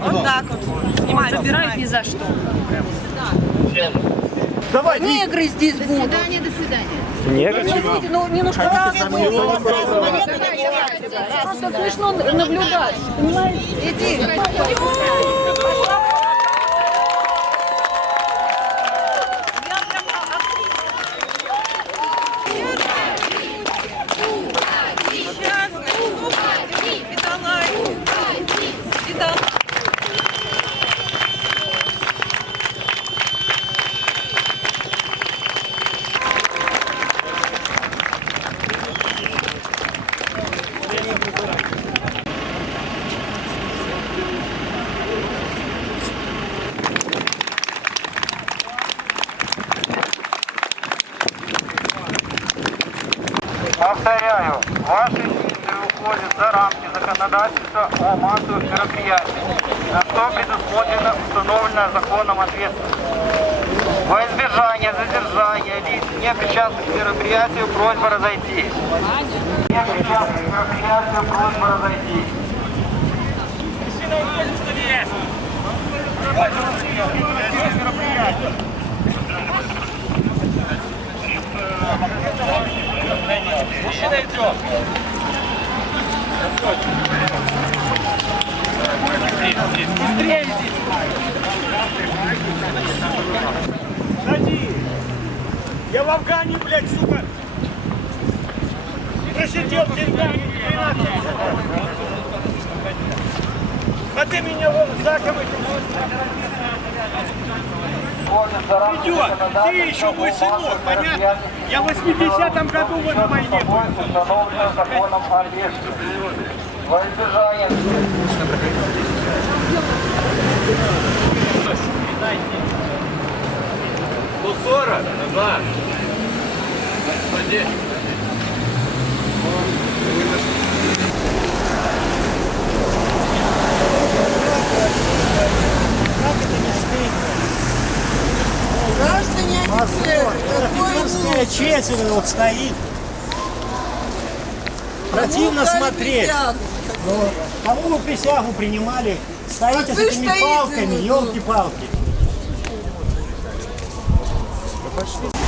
Вот так вот. Снимай, Забирают ни за что. Давай, Негры здесь будут. До свидания. Простите, ну немножко разные. Просто смешно наблюдать, понимаете? Иди. Повторяю, ваши действия уходят за рамки законодательства о массовых мероприятиях, на что предусмотрена установленная законом ответственность. Во избежание задержания лиц, не причастных к мероприятию, просьба разойтись. Не причастных к мероприятию, просьба разойтись. Мужчина идет. Быстрее идите. ходи. Я в Афгане, блядь, сука. Просидел деньгами 13 лет. А ты меня вон заком этим. Идет. Ты еще мой сынок, понятно? Я в 80-м году на войне был. Установлено законом о ответственности. Во избежание. 140, да. Смотри. Граждане офицеры, Офицерская честь вот стоит. Противно смотреть. Кому вы присягу принимали? Стоите с этими палками, елки-палки. Пошли.